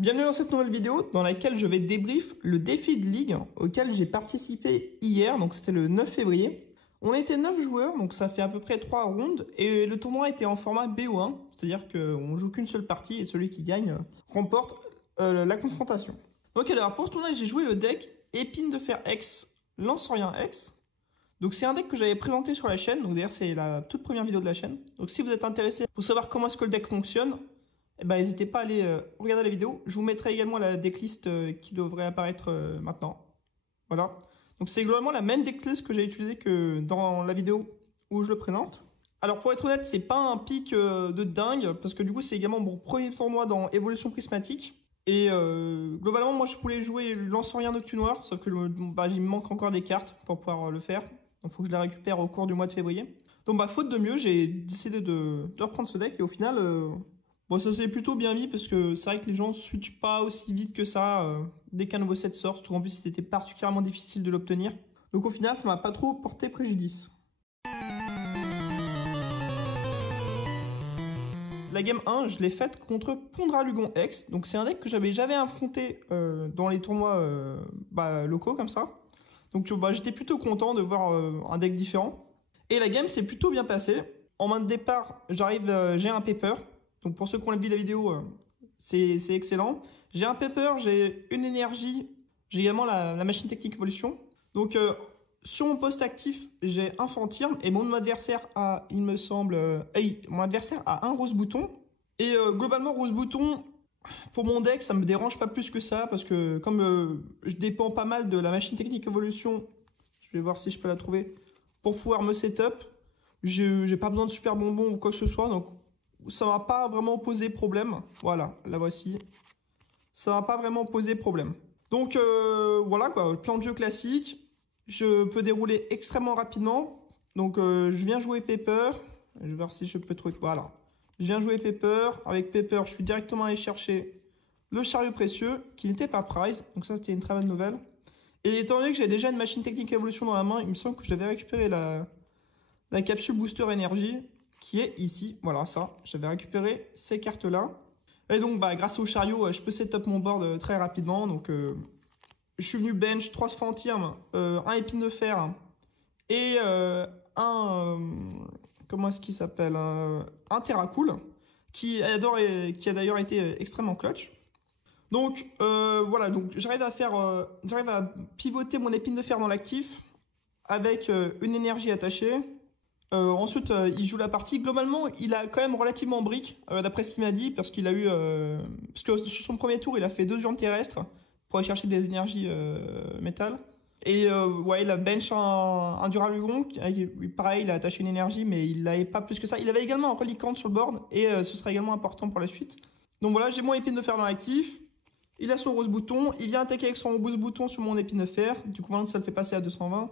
Bienvenue dans cette nouvelle vidéo dans laquelle je vais débrief le défi de ligue auquel j'ai participé hier, donc c'était le 9 février. On était 9 joueurs, donc ça fait à peu près 3 rounds et le tournoi était en format BO1, c'est-à-dire qu'on joue qu'une seule partie et celui qui gagne remporte la confrontation. Ok, alors pour ce tournoi j'ai joué le deck Épine de Fer X, Lance-Orient X. Donc c'est un deck que j'avais présenté sur la chaîne, donc d'ailleurs c'est la toute première vidéo de la chaîne. Donc si vous êtes intéressé pour savoir comment est-ce que le deck fonctionne, eh ben, n'hésitez pas à aller regarder la vidéo. Je vous mettrai également la decklist qui devrait apparaître maintenant. Voilà. Donc c'est globalement la même decklist que j'ai utilisée que dans la vidéo où je le présente. Alors pour être honnête, c'est pas un pic de dingue, parce que du coup c'est également mon premier tournoi dans Évolution Prismatique. Et globalement moi je voulais jouer Lance-Orient Noctu Noir, sauf que il me manque encore des cartes pour pouvoir le faire. Donc il faut que je les récupère au cours du mois de février. Donc faute de mieux, j'ai décidé de reprendre ce deck et au final... bon, ça s'est plutôt bien mis parce que c'est vrai que les gens switchent pas aussi vite que ça dès qu'un nouveau set sort, surtout en plus c'était particulièrement difficile de l'obtenir. Donc au final, ça m'a pas trop porté préjudice. La game 1, je l'ai faite contre Pondralugon X. Donc c'est un deck que j'avais affronté dans les tournois locaux comme ça. Donc j'étais plutôt content de voir un deck différent. Et la game s'est plutôt bien passée. En main de départ, j'ai un paper. Donc pour ceux qui ont vu la vidéo, c'est excellent. J'ai un paper, j'ai une énergie, j'ai également la machine technique évolution. Donc sur mon poste actif, j'ai un Fantirm et mon adversaire a, il me semble, mon adversaire a un rose bouton. Et globalement rose bouton, pour mon deck, ça me dérange pas plus que ça parce que comme je dépends pas mal de la machine technique évolution, je vais voir si je peux la trouver, pour pouvoir me setup, j'ai pas besoin de super bonbons ou quoi que ce soit, donc ça m'a pas vraiment posé problème. Voilà, la voici. Ça m'a pas vraiment posé problème. Donc voilà quoi, le plan de jeu classique. Je peux dérouler extrêmement rapidement. Donc je viens jouer Pepper. Je vais voir si je peux trouver. Voilà. Je viens jouer Pepper. Avec Pepper, je suis directement allé chercher le chariot précieux qui n'était pas prize. Donc ça, c'était une très bonne nouvelle. Et étant donné que j'ai déjà une machine technique évolution dans la main, il me semble que je devais récupérer la capsule booster énergie, qui est ici, voilà ça, j'avais récupéré ces cartes là, et donc grâce au chariot, je peux setup mon board très rapidement, donc je suis venu bench 3 Fantirm, un épine de fer, et comment est-ce qu'il s'appelle, un Terracool, qui a d'ailleurs été extrêmement clutch. Donc voilà, donc j'arrive à pivoter mon épine de fer dans l'actif, avec une énergie attachée. Ensuite, il joue la partie. Globalement, il a quand même relativement brick, d'après ce qu'il m'a dit, parce qu'il a eu, parce que sur son premier tour, il a fait 2 urnes terrestres pour aller chercher des énergies métal. Et ouais, il a bench un Duralugon. Pareil, il a attaché une énergie, mais il n'avait pas plus que ça. Il avait également un Reliquant sur le board, et ce sera également important pour la suite. Donc voilà, j'ai mon épine de fer dans l'actif. Il a son rose bouton. Il vient attaquer avec son boost bouton sur mon épine de fer. Du coup, maintenant, ça le fait passer à 220.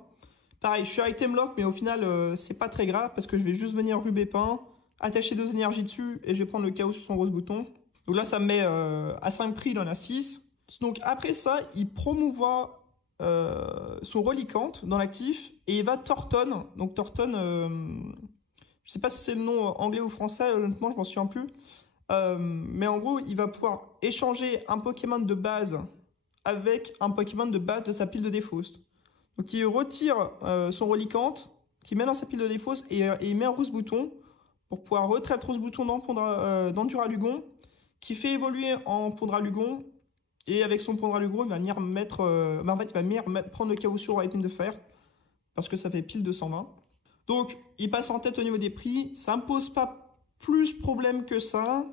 Pareil, je suis item lock, mais au final, c'est pas très grave parce que je vais juste venir rubé pain, attacher 2 énergies dessus et je vais prendre le chaos sur son rose bouton. Donc là, ça me met à 5 prix, il en a 6. Donc après ça, il promouvoit son reliquant dans l'actif et il va Torton. Donc Torton, je sais pas si c'est le nom anglais ou français, honnêtement, je m'en souviens plus. Mais en gros, il va pouvoir échanger un Pokémon de base avec un Pokémon de base de sa pile de défausse. Donc il retire son reliquant, qu'il met dans sa pile de défausse et il met un rose bouton pour pouvoir retraite rose bouton dans Duralugon, qui fait évoluer en Pondralugon, et avec son Pondralugon il va venir mettre, en fait il va venir prendre le chaos sur épine de fer parce que ça fait pile 220. Donc il passe en tête au niveau des prix, ça me pose pas plus problème que ça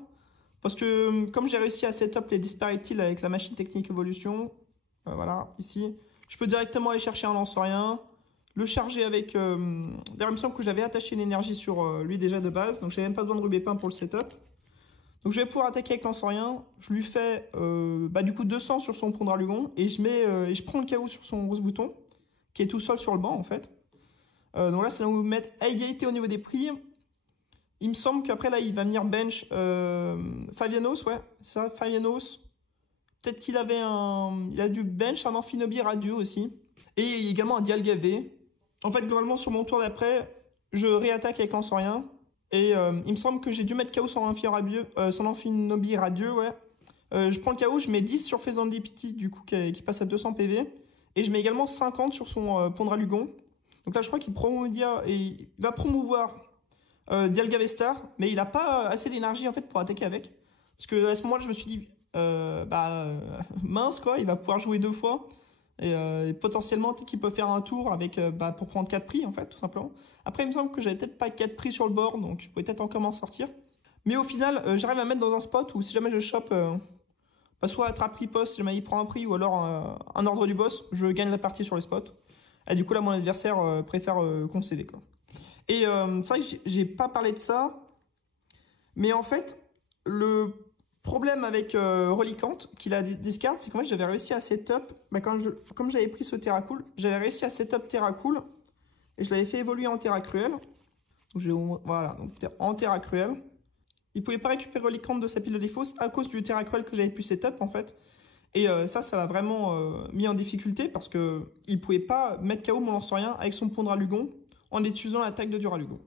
parce que comme j'ai réussi à setup les Disparities avec la machine technique évolution, voilà ici. Je peux directement aller chercher un Lance-Orient, le charger avec... D'ailleurs, il me semble que j'avais attaché une énergie sur lui déjà de base, donc j'avais même pas besoin de rubé pain pour le setup. Donc je vais pouvoir attaquer avec Lance-Orient, je lui fais du coup 200 sur son Pondralugon, et je prends le chaos sur son rose bouton, qui est tout seul sur le banc en fait. Donc là, ça va vous mettre à égalité au niveau des prix. Il me semble qu'après là, il va venir bench Favianos, ouais, ça, Favianos. Peut-être qu'il avait il a du bench un Amphinobie radieux aussi. Et également un Dialga-V. En fait, globalement, sur mon tour d'après, je réattaque avec Lance-Orient. Et il me semble que j'ai dû mettre KO son Amphinobie radieux, ouais. Je prends le KO, je mets 10 sur Fezandipiti, du coup, qui passe à 200 PV. Et je mets également 50 sur son Pondralugon. Donc là, je crois qu'il va promouvoir Dialgavestar, mais il n'a pas assez d'énergie en fait pour attaquer avec. Parce que à ce moment-là, je me suis dit, mince quoi, il va pouvoir jouer 2 fois. Et potentiellement, peut-être qu'il peut faire un tour avec, pour prendre 4 prix en fait, tout simplement. Après, il me semble que j'avais peut-être pas 4 prix sur le board, donc je pouvais peut-être encore m'en sortir. Mais au final, j'arrive à me mettre dans un spot où si jamais je chope, soit attrape riposte, si jamais il prend un prix, ou alors un ordre du boss, je gagne la partie sur le spot. Et du coup, là, mon adversaire préfère concéder, quoi. Et c'est vrai que j'ai pas parlé de ça, mais en fait, le problème avec Reliquant, qu'il a discard, c'est qu'en fait, j'avais réussi à setup, comme j'avais pris ce Terra Cool, j'avais réussi à setup Terra Cool, et je l'avais fait évoluer en Terra Cruel. Voilà, donc en Terra Cruel. Il pouvait pas récupérer Reliquant de sa pile de défausse à cause du Terra Cruel que j'avais pu setup, en fait. Et ça l'a vraiment mis en difficulté parce que il pouvait pas mettre KO mon Lancerian avec son Pondralugon en utilisant l'attaque de Duralugon.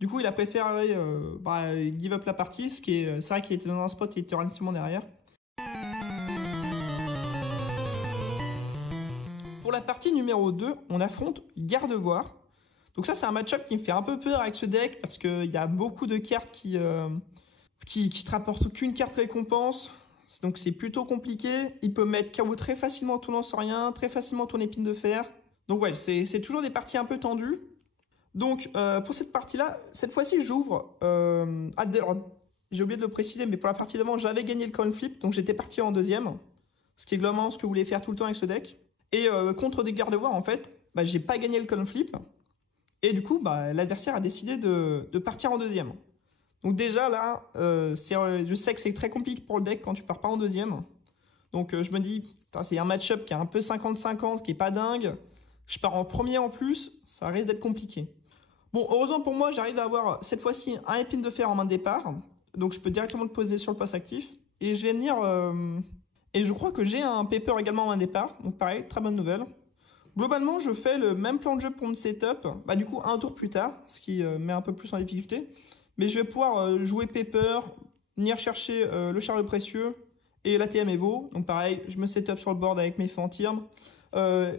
Du coup, il a préféré give up la partie, c'est vrai qu'il était dans un spot, il était relativement derrière. Pour la partie numéro 2, on affronte Gardevoir. Donc ça, c'est un match-up qui me fait un peu peur avec ce deck parce qu'il y a beaucoup de cartes qui te rapportent qu'une carte récompense. Donc c'est plutôt compliqué. Il peut mettre KO très facilement ton Lancerian, très facilement ton épine de fer. Donc ouais, c'est toujours des parties un peu tendues. Donc pour cette partie-là, cette fois-ci j'ouvre. J'ai oublié de le préciser, mais pour la partie d'avant, j'avais gagné le coin flip, donc j'étais parti en deuxième. Ce qui est globalement ce que vous voulez faire tout le temps avec ce deck. Et contre des Gardevoir, en fait, j'ai pas gagné le coin flip. Et du coup, l'adversaire a décidé de partir en deuxième. Donc déjà là, je sais que c'est très compliqué pour le deck quand tu pars pas en deuxième. Donc je me dis, c'est un match-up qui est un peu 50-50, qui est pas dingue. Je pars en premier en plus, ça risque d'être compliqué. Bon, heureusement pour moi, j'arrive à avoir cette fois-ci un épine de fer en main de départ. Donc je peux directement le poser sur le poste actif. Et je vais venir... Et je crois que j'ai un paper également en main de départ. Donc pareil, très bonne nouvelle. Globalement, je fais le même plan de jeu pour mon setup. Du coup, un tour plus tard, ce qui met un peu plus en difficulté. Mais je vais pouvoir jouer paper, venir chercher le Charles Précieux et l'ATM Evo. Donc pareil, je me setup sur le board avec mes Fantirmes.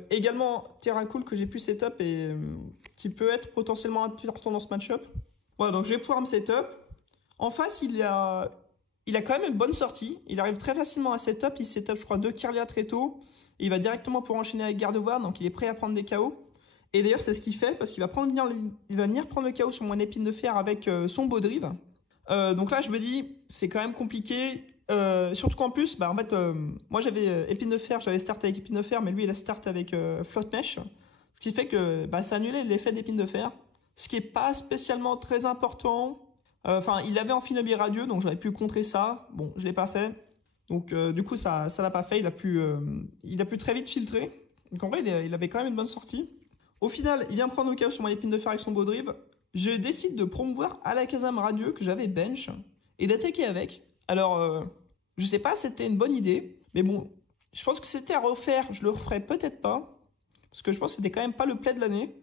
Également Terra Cool que j'ai pu setup et qui peut être potentiellement important dans ce match-up. Voilà, donc je vais pouvoir me setup. En face, il a quand même une bonne sortie. Il arrive très facilement à setup. Il setup, je crois, 2 Kirlia très tôt. Et il va directement pour enchaîner avec Gardevoir, donc il est prêt à prendre des KO. Et d'ailleurs, c'est ce qu'il fait parce qu'il va venir prendre le KO sur mon épine de fer avec son Baudrive. Donc là, je me dis, c'est quand même compliqué. Surtout qu'en plus, moi j'avais épine de fer, j'avais start avec épine de fer, mais lui il a start avec flotte mèche. Ce qui fait que ça annulait l'effet d'épine de fer. Ce qui est pas spécialement très important. Il l'avait en Finobi radieux, donc j'aurais pu contrer ça. Bon, je l'ai pas fait. Donc du coup, ça l'a pas fait. Il a pu très vite filtrer. Donc en vrai, il avait quand même une bonne sortie. Au final, il vient prendre le KO sur mon épine de fer avec son Baudrive. Je décide de promouvoir Alakazam radieux que j'avais bench et d'attaquer avec. Alors, je sais pas si c'était une bonne idée, mais bon, je pense que c'était à refaire, je le referais peut-être pas, parce que je pense que c'était quand même pas le play de l'année.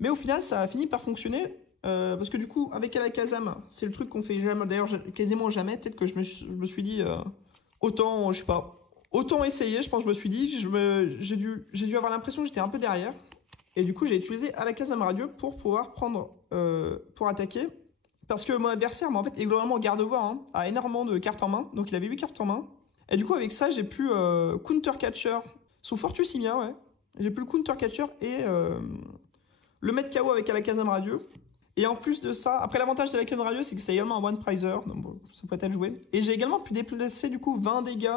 Mais au final, ça a fini par fonctionner, parce que du coup, avec Alakazam, c'est le truc qu'on fait jamais, d'ailleurs quasiment jamais, peut-être que je me suis dit, autant, je sais pas, autant essayer, je pense que je me suis dit, j'ai dû avoir l'impression que j'étais un peu derrière, et du coup, j'ai utilisé Alakazam radieux pour pouvoir prendre, pour attaquer. Parce que mon adversaire, en fait, est globalement Gardevoir, a énormément de cartes en main. Donc il avait 8 cartes en main. Et du coup, avec ça, j'ai pu Counter Catcher son Fortusimia, ouais. J'ai pu le Counter Catcher et le mettre KO avec Alakazam radieux. Et en plus de ça, après l'avantage de Alakazam radieux, c'est que c'est également un One Prizer. Donc bon, ça peut être joué. Et j'ai également pu déplacer du coup 20 dégâts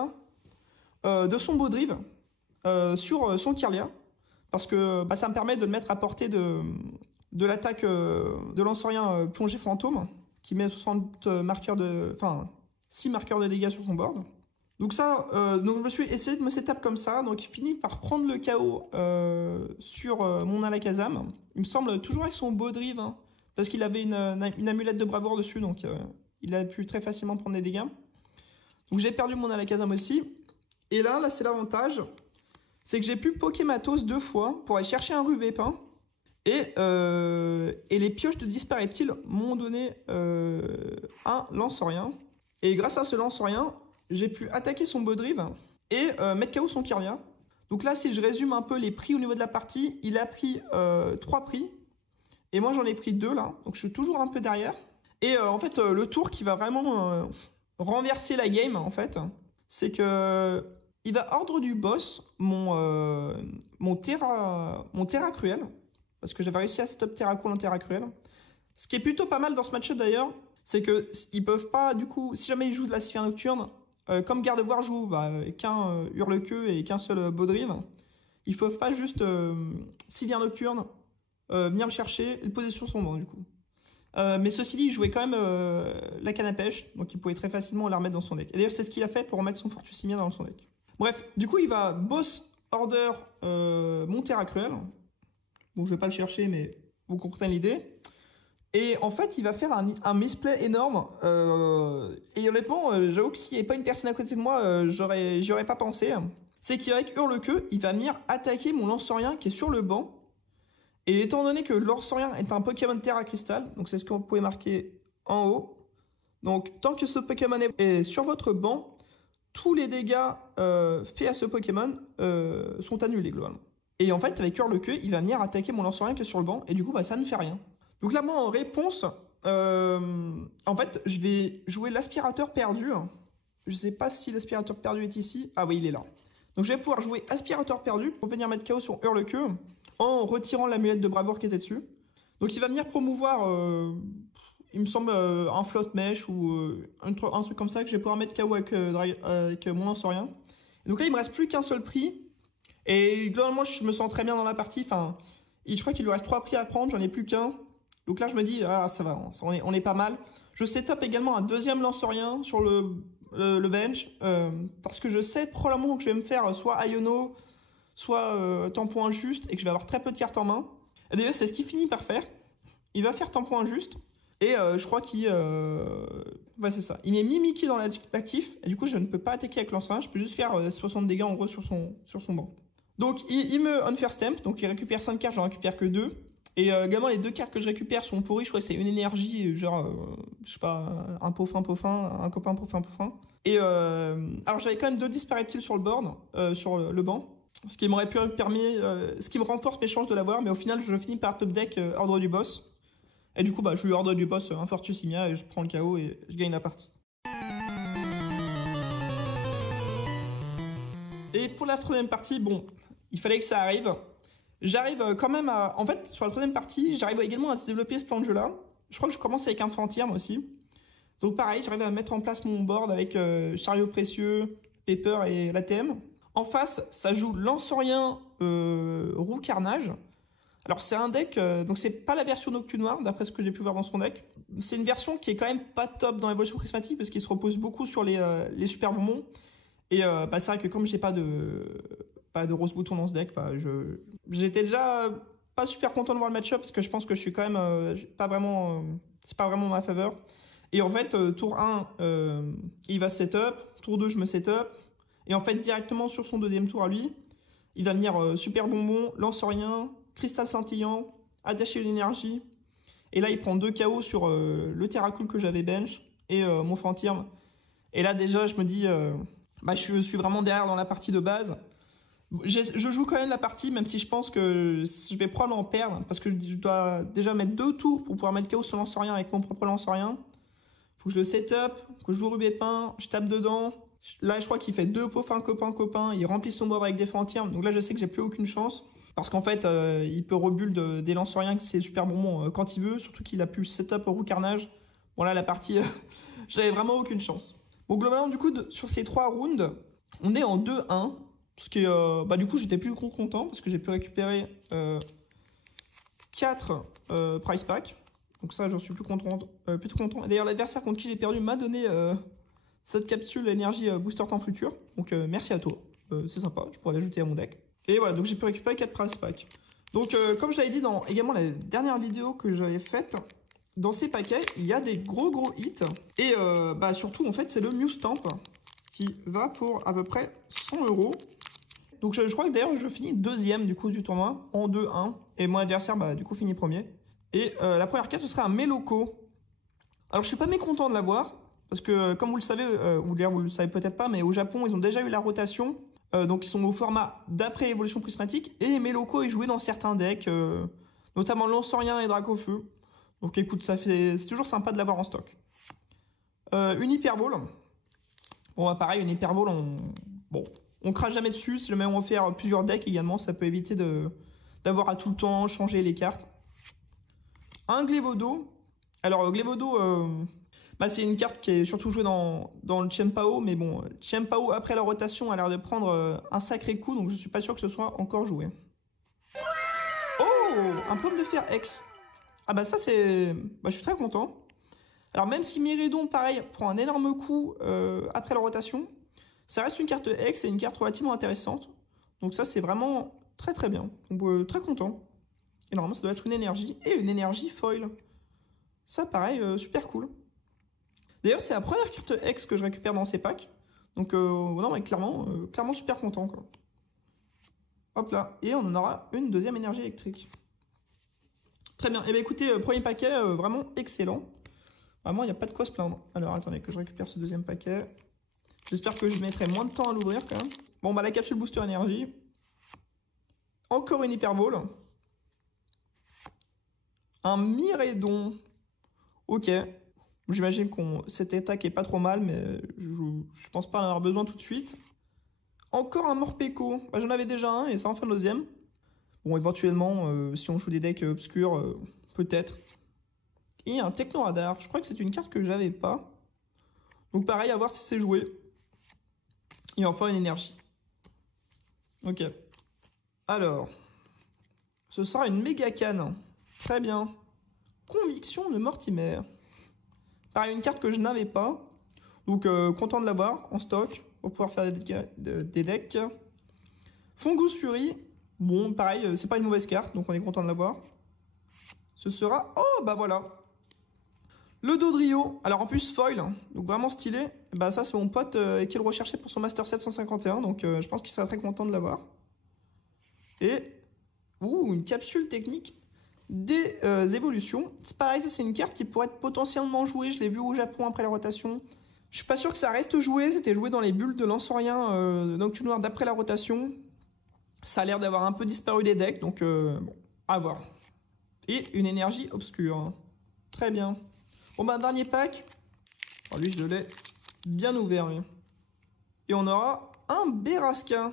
de son Baudrive sur son Kirlia. Parce que ça me permet de le mettre à portée de l'attaque de Lancerian plongée fantôme qui met 60 marqueurs 6 marqueurs de dégâts sur son board. Donc ça, donc je me suis essayé de me setup comme ça, donc il finit par prendre le KO sur mon Alakazam. Il me semble toujours avec son Baudrive, parce qu'il avait une amulette de bravoure dessus, donc il a pu très facilement prendre des dégâts. Donc j'ai perdu mon Alakazam aussi. Et là c'est l'avantage, c'est que j'ai pu Pokématos 2 fois pour aller chercher un Rubépin. Et les pioches de Dispareptile m'ont donné un Lancerian. Et grâce à ce Lancerian, j'ai pu attaquer son Bodriv et mettre KO son Kirlia. Donc là, si je résume un peu les prix au niveau de la partie, il a pris 3 prix. Et moi, j'en ai pris 2 là. Donc je suis toujours un peu derrière. Et en fait, le tour qui va vraiment renverser la game, en fait, c'est que il va ordre du boss mon Terra Cruel. Parce que j'avais réussi à setup Terra Cool en Terra Cruel. Ce qui est plutôt pas mal dans ce match-up d'ailleurs, c'est que ils peuvent pas, du coup, si jamais ils jouent de la Sphère Nocturne, comme Gardevoir joue qu'un Hurle-Queue et qu'un seul Bodriv, ils peuvent pas juste Sylvien Nocturne venir le chercher et le poser sur son banc du coup. Mais ceci dit, il jouait quand même la canne à pêche, donc il pouvait très facilement la remettre dans son deck. Et d'ailleurs, c'est ce qu'il a fait pour remettre son Fortusimia dans son deck. Bref, du coup, il va boss order mon Terra Cruel. Donc je vais pas le chercher, mais vous comprenez l'idée. Et en fait, il va faire un misplay énorme. Et honnêtement, j'avoue que s'il n'y avait pas une personne à côté de moi, j'y aurais pas pensé. C'est qu'avec Hurle-Queue, il va venir attaquer mon Lanceurien qui est sur le banc. Et étant donné que Lanceurien est un Pokémon Terra Cristal, donc c'est ce que vous pouvez marquer en haut. Donc tant que ce Pokémon est sur votre banc, tous les dégâts faits à ce Pokémon sont annulés globalement. Et en fait, avec Hurle-Queue, il va venir attaquer mon Lanceurien qui est sur le banc. Et du coup, ça ne fait rien. Donc là, moi, en réponse, en fait, je vais jouer l'aspirateur perdu. Je ne sais pas si l'aspirateur perdu est ici. Ah oui, il est là. Donc je vais pouvoir jouer aspirateur perdu pour venir mettre KO sur Hurle-Queue en retirant l'amulette de bravoure qui était dessus. Donc il va venir promouvoir, il me semble, un flotte mèche ou un truc comme ça que je vais pouvoir mettre KO avec mon Lanceurien. Donc là, il me reste plus qu'un seul prix. Et globalement, je me sens très bien dans la partie. Enfin, je crois qu'il lui reste 3 prix à prendre, j'en ai plus qu'un. Donc là, je me dis, ah, ça va, on est pas mal. Je setup également un deuxième Lanceurien sur le bench, parce que je sais probablement que je vais me faire soit Iono, soit tampon injuste, et que je vais avoir très peu de cartes en main. Et d'ailleurs, c'est ce qu'il finit par faire. Il va faire tampon injuste, et je crois qu'il... ouais, c'est ça. Il met Mimikyu dans l'actif, et du coup, je ne peux pas attaquer avec Lanceurien, je peux juste faire 60 dégâts en gros sur son banc. Donc, il me Unfair Stamp, donc il récupère 5 cartes, j'en récupère que 2. Et également, les 2 cartes que je récupère sont pourries. Je crois que c'est une énergie, genre, je sais pas, un Peaufin, un copain Peaufin. Et alors, j'avais quand même 2 Dispareptiles sur le board, sur le banc. Ce qui m'aurait pu permettre, ce qui me renforce mes chances de l'avoir. Mais au final, je finis par top deck ordre du boss. Et du coup, je lui ordre du boss un Fortusimia et je prends le KO et je gagne la partie. Et pour la troisième partie, bon, il fallait que ça arrive. J'arrive quand même à... En fait, sur la troisième partie, j'arrive également à développer ce plan de jeu-là. Je crois que je commence avec Infantir, moi aussi. Donc pareil, j'arrive à mettre en place mon board avec Chariot Précieux, Pepper et l'ATM. En face, ça joue Lanceurien, Roux Carnage. Alors c'est un deck, donc c'est pas la version Noctu Noir, d'après ce que j'ai pu voir dans son deck. C'est une version qui est quand même pas top dans l'évolution prismatique, parce qu'il se repose beaucoup sur les super bonbons. Et c'est vrai que comme j'ai pas de rose bouton dans ce deck, j'étais déjà pas super content de voir le match-up parce que je pense que je suis quand même pas vraiment, c'est pas vraiment ma faveur. Et en fait, tour 1, il va setup, tour 2, je me setup, et en fait, directement sur son deuxième tour à lui, il va venir super bonbon, Lanceurien, cristal scintillant, attacher l'énergie, et là, il prend 2 KO sur le Terra Cool que j'avais bench et mon Fantirm. Et là, déjà, je me dis, je suis vraiment derrière dans la partie de base. Je joue quand même la partie, même si je pense que je vais probablement perdre, parce que je dois déjà mettre 2 tours pour pouvoir mettre KO sur Lanceurien avec mon propre Lanceurien. Faut que je le setup, que je joue Rubépin, je tape dedans. Là, je crois qu'il fait 2 Peaufin, copain, il remplit son board avec des Fantirm. Donc là, je sais que j'ai plus aucune chance, parce qu'en fait, il peut rebuild des Lanceuriens, que c'est super bonbon quand il veut, surtout qu'il a pu setup Roux Carnage. Bon là, la partie, j'avais vraiment aucune chance. Bon, globalement, du coup, sur ces 3 rounds, on est en 2-1. Parce que du coup j'étais plus content parce que j'ai pu récupérer 4 prize packs. Donc ça j'en suis plus content. Et d'ailleurs l'adversaire contre qui j'ai perdu m'a donné cette capsule énergie booster temps futur. Donc merci à toi. C'est sympa, je pourrais l'ajouter à mon deck. Et voilà, donc j'ai pu récupérer 4 prize packs. Donc comme je l'avais dit dans également la dernière vidéo que j'avais faite, dans ces paquets il y a des gros hits. Et surtout en fait c'est le Mew Stamp qui va pour à peu près 100 €. Donc je crois que d'ailleurs je finis deuxième du coup du tournoi en 2-1 et mon adversaire du coup finit premier. Et la première carte ce serait un Meloco. Alors je suis pas mécontent de l'avoir Parce que, comme vous le savez, ou d'ailleurs vous le savez peut-être pas, mais au Japon, ils ont déjà eu la rotation. Donc, ils sont au format d'après évolution prismatique. Et Meloko est joué dans certains decks, notamment Lansorian et Dracofeu. Donc, écoute, c'est toujours sympa de l'avoir en stock. Une Hyperball. Bon, bah, pareil, une Hyperball, on crache jamais dessus. Si jamais on veut faire plusieurs decks également, ça peut éviter d'avoir à tout le temps changer les cartes. Un Glévodo. Alors, Glévodo, bah, c'est une carte qui est surtout jouée dans le Chien-Pao, mais bon, Chien-Pao, après la rotation, a l'air de prendre un sacré coup, donc je suis pas sûr que ce soit encore joué. Oh, un pomme de fer X. Ah bah ça, c'est... Bah, je suis très content. Alors, même si Myridon, pareil, prend un énorme coup après la rotation, ça reste une carte X et une carte relativement intéressante. Donc ça, c'est vraiment très très bien. Donc, très content. Et normalement, ça doit être une énergie, et une énergie foil. Ça, pareil, super cool. D'ailleurs, c'est la première carte X que je récupère dans ces packs. Donc, non, mais clairement super content, quoi. Hop là. Et on en aura une deuxième énergie électrique. Très bien. Et bien, écoutez, premier paquet, vraiment excellent. Vraiment, il n'y a pas de quoi se plaindre. Alors, attendez que je récupère ce deuxième paquet. J'espère que je mettrai moins de temps à l'ouvrir, quand même. Bon, bah, la capsule booster énergie. Encore une Hyperball. Un Myridon. Ok. J'imagine que cette attaque est pas trop mal, mais je pense pas en avoir besoin tout de suite. Encore un Morpeko. Bah, j'en avais déjà un et ça en fait le deuxième. Bon, éventuellement, si on joue des decks obscurs, peut-être. Et un Technoradar. Je crois que c'est une carte que j'avais pas. Donc pareil, à voir si c'est joué. Et enfin une énergie. Ok. Alors. Ce sera une méga canne. Très bien. Conviction de Mortimer. Pareil, une carte que je n'avais pas. Donc content de l'avoir en stock. Pour pouvoir faire des decks. Fungus Fury. Bon, pareil, c'est pas une mauvaise carte. Donc on est content de l'avoir. Ce sera... Oh, bah voilà. Le Dodrio, alors en plus foil, donc vraiment stylé. Bah ça c'est mon pote qui le recherchait pour son Master 751, donc je pense qu'il sera très content de l'avoir. Et une capsule technique des évolutions. C'est pareil, ça c'est une carte qui pourrait être potentiellement jouée. Je l'ai vu au Japon après la rotation. Je suis pas sûr que ça reste joué. C'était joué dans les bulles de Lansorian Nocturne Noir d'après la rotation. Ça a l'air d'avoir un peu disparu des decks, donc bon, à voir. Et une énergie obscure. Très bien. Bon bah dernier pack. Alors lui je l'ai bien ouvert lui. Et on aura un Berasca.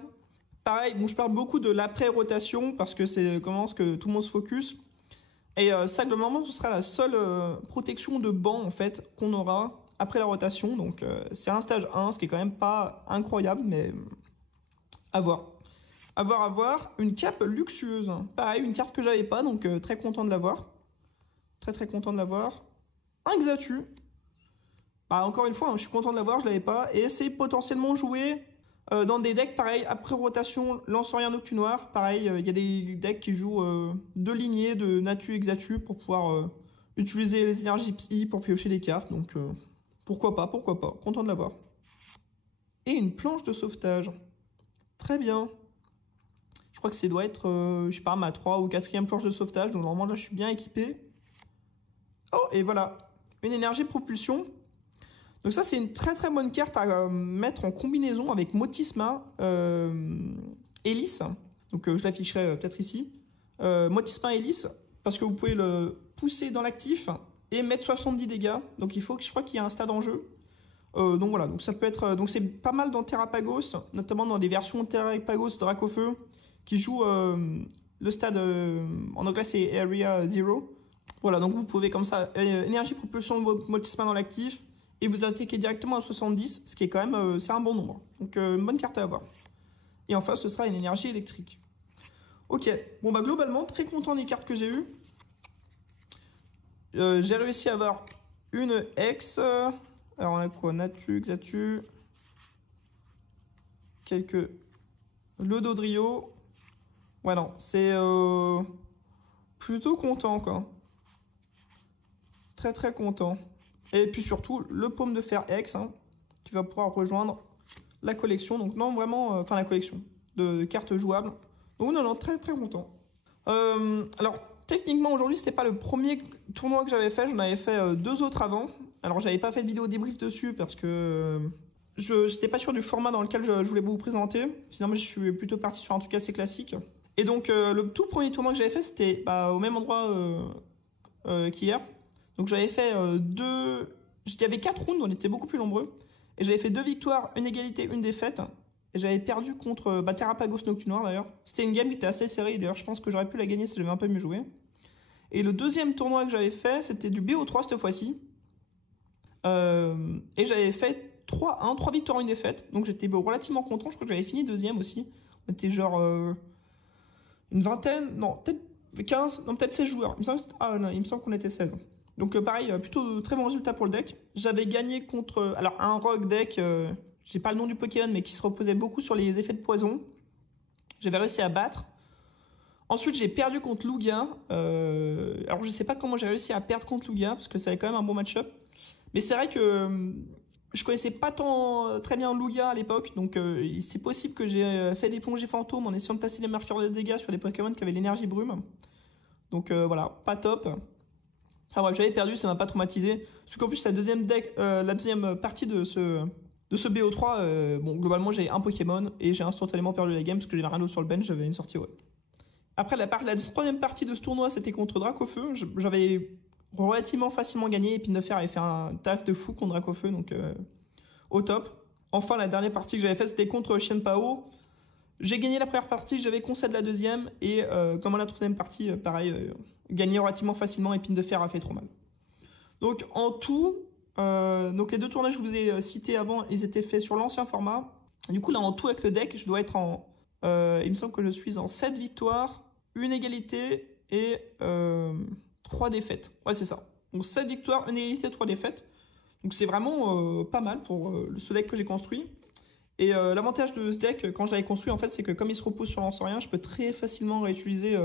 Pareil, bon je parle beaucoup de l'après-rotation parce que c'est comment que tout le monde se focus. Et ça globalement ce sera la seule protection de banc en fait qu'on aura après la rotation. Donc c'est un stage 1, ce qui est quand même pas incroyable, mais à voir. À voir. Une cape luxueuse. Pareil, une carte que j'avais pas, donc très content de l'avoir. Très content de l'avoir. Un Xatu. Bah, encore une fois, je suis content de l'avoir, je l'avais pas. Et c'est potentiellement joué dans des decks, pareil, après rotation, Lansorian Nocturne Noir. Pareil, il y a des decks qui jouent deux lignées de Natu et Xatu pour pouvoir utiliser les énergies Psy pour piocher des cartes. Donc, pourquoi pas. Content de l'avoir. Et une planche de sauvetage. Très bien. Je crois que ça doit être, je sais pas, ma 3 ou 4e planche de sauvetage. Donc, normalement, là, je suis bien équipé. Oh, et voilà. Une énergie propulsion. Donc ça, c'est une très bonne carte à mettre en combinaison avec Motisma Hélice. Donc je l'afficherai peut-être ici. Motisma Hélice, parce que vous pouvez le pousser dans l'actif et mettre 70 dégâts. Donc je crois qu'il y a un stade en jeu. Donc voilà, donc ça peut être... donc c'est pas mal dans Terrapagos, notamment dans des versions Terrapagos Dracofeu, qui jouent le stade... en anglais, c'est Area 0. Voilà, donc vous pouvez comme ça, énergie propulsion de votre Motisma dans l'actif, et vous attaquez directement à 70, ce qui est quand même, c'est un bon nombre. Donc une bonne carte à avoir. Et enfin, ce sera une énergie électrique. Ok, bon bah globalement, très content des cartes que j'ai eues. J'ai réussi à avoir une X. Alors on a quoi? Natu, Xatu. Quelques... Le Dodrio. Ouais non, c'est plutôt content quoi. Très content. Et puis surtout, le Paume de Fer X, hein, qui va pouvoir rejoindre la collection. Donc non, vraiment, enfin la collection de cartes jouables. Donc non, très content. Alors, techniquement, aujourd'hui, c'était pas le premier tournoi que j'avais fait. J'en avais fait deux autres avant. Alors j'avais pas fait de vidéo débrief dessus parce que je n'étais pas sûr du format dans lequel je voulais vous présenter. Finalement, je suis plutôt parti sur un truc assez classique. Et donc le tout premier tournoi que j'avais fait, c'était au même endroit qu'hier. Donc j'avais fait il y avait 4 rounds, on était beaucoup plus nombreux. Et j'avais fait 2 victoires, une égalité, une défaite. Et j'avais perdu contre Terrapagos Noctunoir d'ailleurs. C'était une game qui était assez serrée. D'ailleurs, je pense que j'aurais pu la gagner si j'avais un peu mieux joué. Et le deuxième tournoi que j'avais fait, c'était du BO3 cette fois-ci. Et j'avais fait 3 victoires, une défaite. Donc j'étais relativement content. Je crois que j'avais fini deuxième aussi. On était genre une vingtaine, non, peut-être 15, non, peut-être 16 joueurs. Il me semble qu'on était 16. Donc pareil, plutôt très bon résultat pour le deck. J'avais gagné contre un rogue deck, j'ai pas le nom du Pokémon, mais qui se reposait beaucoup sur les effets de poison. J'avais réussi à battre. Ensuite, j'ai perdu contre Lugia. Alors je sais pas comment j'ai réussi à perdre contre Lugia, parce que ça avait quand même un bon match-up. Mais c'est vrai que je connaissais pas très bien Lugia à l'époque, donc c'est possible que j'ai fait des plongées fantômes en essayant de placer les marqueurs de dégâts sur des Pokémon qui avaient l'énergie brume. Donc voilà, pas top. Ah ouais, j'avais perdu, ça m'a pas traumatisé. Parce qu'en plus, la deuxième partie de ce BO3, bon, globalement, j'ai un Pokémon et j'ai instantanément perdu la game parce que j'avais rien d'autre sur le bench, j'avais une sortie web. Après, la troisième partie de ce tournoi, c'était contre Dracofeu. J'avais relativement facilement gagné. Épine de Fer avait fait un taf de fou contre Dracofeu, donc au top. Enfin, la dernière partie que j'avais faite, c'était contre Shenpao. J'ai gagné la première partie, j'avais concède la deuxième, et comme la troisième partie, pareil, gagné relativement facilement, Épine de Fer a fait trop mal. Donc en tout, donc les 2 tournois que je vous ai cités avant, ils étaient faits sur l'ancien format. Du coup là en tout avec le deck, je dois être il me semble que je suis en 7 victoires, une égalité et 3 défaites. Ouais c'est ça. Donc 7 victoires, une égalité, 3 défaites. Donc c'est vraiment pas mal pour ce deck que j'ai construit. Et l'avantage de ce deck, quand je l'avais construit, en fait, c'est que comme il se repose sur Lancerien, je peux très facilement réutiliser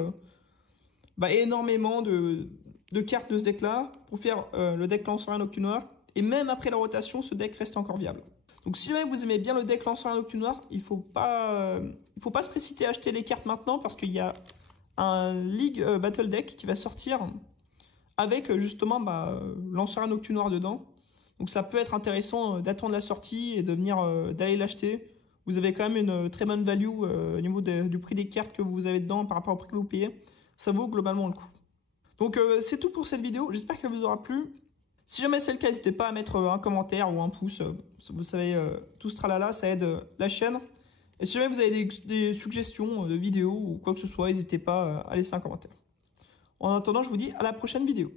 énormément de cartes de ce deck-là pour faire le deck Lancerien Noctunoir. Et même après la rotation, ce deck reste encore viable. Donc si jamais vous aimez bien le deck Lancerien Noctunoir, il faut pas se précipiter à acheter les cartes maintenant parce qu'il y a un League Battle Deck qui va sortir avec justement Lancerien Noctunoir dedans. Donc ça peut être intéressant d'attendre la sortie et d'aller l'acheter. Vous avez quand même une très bonne value au niveau du prix des cartes que vous avez dedans par rapport au prix que vous payez. Ça vaut globalement le coup. Donc c'est tout pour cette vidéo. J'espère qu'elle vous aura plu. Si jamais c'est le cas, n'hésitez pas à mettre un commentaire ou un pouce. Vous savez, tout ce tralala, ça aide la chaîne. Et si jamais vous avez des suggestions de vidéos ou quoi que ce soit, n'hésitez pas à laisser un commentaire. En attendant, je vous dis à la prochaine vidéo.